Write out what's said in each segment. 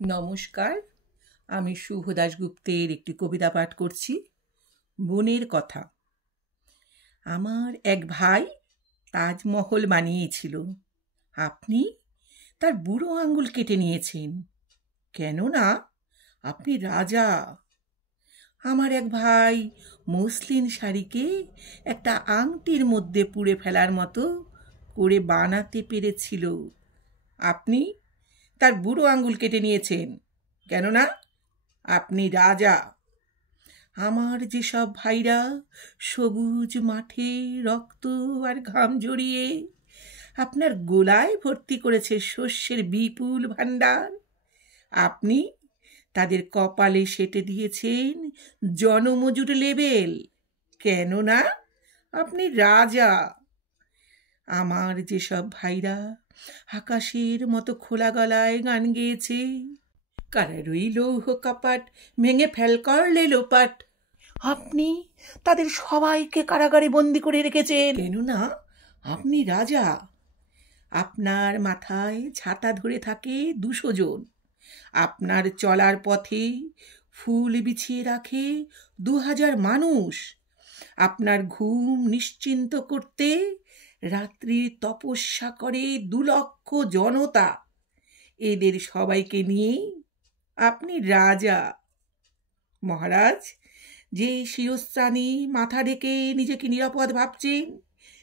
নমস্কার, আমি শুভ দাশগুপ্তের একটি কবিতা পাঠ করছি। বনের কথা। আমার এক ভাই তাজমহল বানিয়েছিল। আপনি তার বুড়ো আঙুল কেটে নিয়েছেন, কেননা আপনি রাজা। আমার এক ভাই মসলিন শাড়িকে একটা আংটির মধ্যে পুড়ে ফেলার মতো করে বানাতে পেরেছিল। আপনি তার বুড়ো আঙুল কেটে নিয়েছেন, কেননা আপনি রাজা। আমার যেসব ভাইরা সবুজ মাঠে রক্ত আর ঘাম জড়িয়ে আপনার গোলায় ভর্তি করেছে শস্যের বিপুল ভাণ্ডার, আপনি তাদের কপালে সেটে দিয়েছেন জনমজুর লেবেল, কেননা আপনি রাজা। আমার যেসব ভাইরা আকাশের মতো খোলা গলায় গান গেয়েছে, কারারই লৌহ কপাট ভেঙে ফেল করলে লোপাট, আপনি তাদের সবাইকে কারাগারে বন্দি করে রেখেছেন, কেননা আপনি রাজা। আপনার মাথায় ছাতা ধরে থাকে 200 জন, আপনার চলার পথে ফুল বিছিয়ে রাখে 2000 মানুষ, আপনার ঘুম নিশ্চিন্ত করতে রাত্রি তপস্যা করে 2 লক্ষ জনতা। এদের সবাইকে নিয়ে আপনি রাজা। মহারাজ, যে শিরস্ত্রাণী মাথা ঢেকে নিজেকে নিরাপদ ভাবছেন,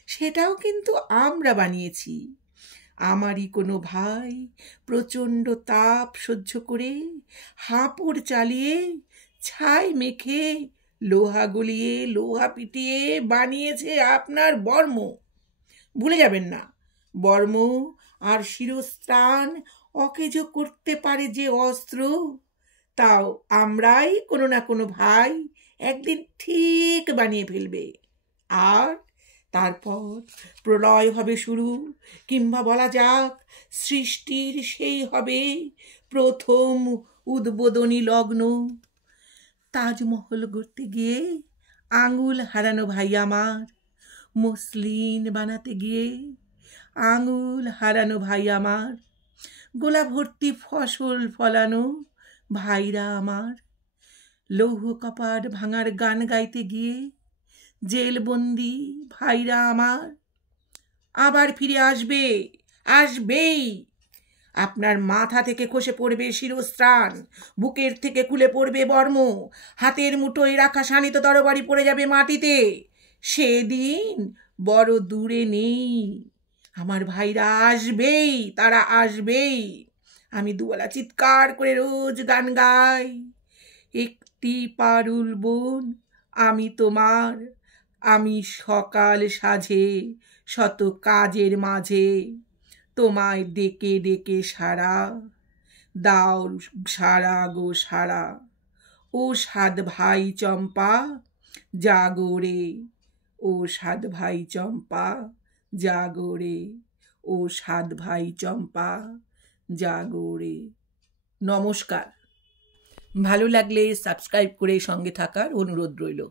সেটাও কিন্তু আমরা বানিয়েছি। আমারই কোনো ভাই প্রচণ্ড তাপ সহ্য করে হাঁপড় চালিয়ে ছাই মেখে লোহা গলিয়ে লোহা পিটিয়ে বানিয়েছে আপনার বর্ম। ভুলে যাবেন না, বর্ম আর শিরস্ত্রাণ অকেজো করতে পারে যে অস্ত্র, তাও আমরাই কোনো না কোনো ভাই একদিন ঠিক বানিয়ে ফেলবে। আর তারপর প্রলয় হবে শুরু, কিংবা বলা যাক সৃষ্টির সেই হবে প্রথম উদ্বোধনী লগ্ন। তাজমহল গড়তে গিয়ে আঙুল হারানো ভাই আমার, মসলিন বানাতে গিয়ে আঙুল হারানো ভাই আমার, গোলা ভর্তি ফসল ফলানো ভাইরা আমার, লৌহ কপাট ভাঙার গান গাইতে গিয়ে জেলবন্দি ভাইরা আমার, আবার ফিরে আসবে, আসবেই। আপনার মাথা থেকে খসে পড়বে শিরস্ত্রাণ, বুকের থেকে খুলে পড়বে বর্ম, হাতের মুঠোয় রাখা শানিত তরবারি পড়ে যাবে মাটিতে। সেদিন বড় দূরে নেই, আমার ভাইরা আসবেই, তারা আসবেই। আমি দুবেলা চিৎকার করে রোজ গান গাই, একটি পারুল বোন আমি তোমার, আমি সকাল সাঝে শত কাজের মাঝে তোমায় ডেকে ডেকে সারা দাও সারা গো সারা। ও 7 ভাই চম্পা জাগরে, ও 7 ভাই চম্পা জাগরে, ও 7 ভাই চম্পা জাগরে। নমস্কার। ভালো লাগলে সাবস্ক্রাইব করে সঙ্গে থাকার অনুরোধ রইল।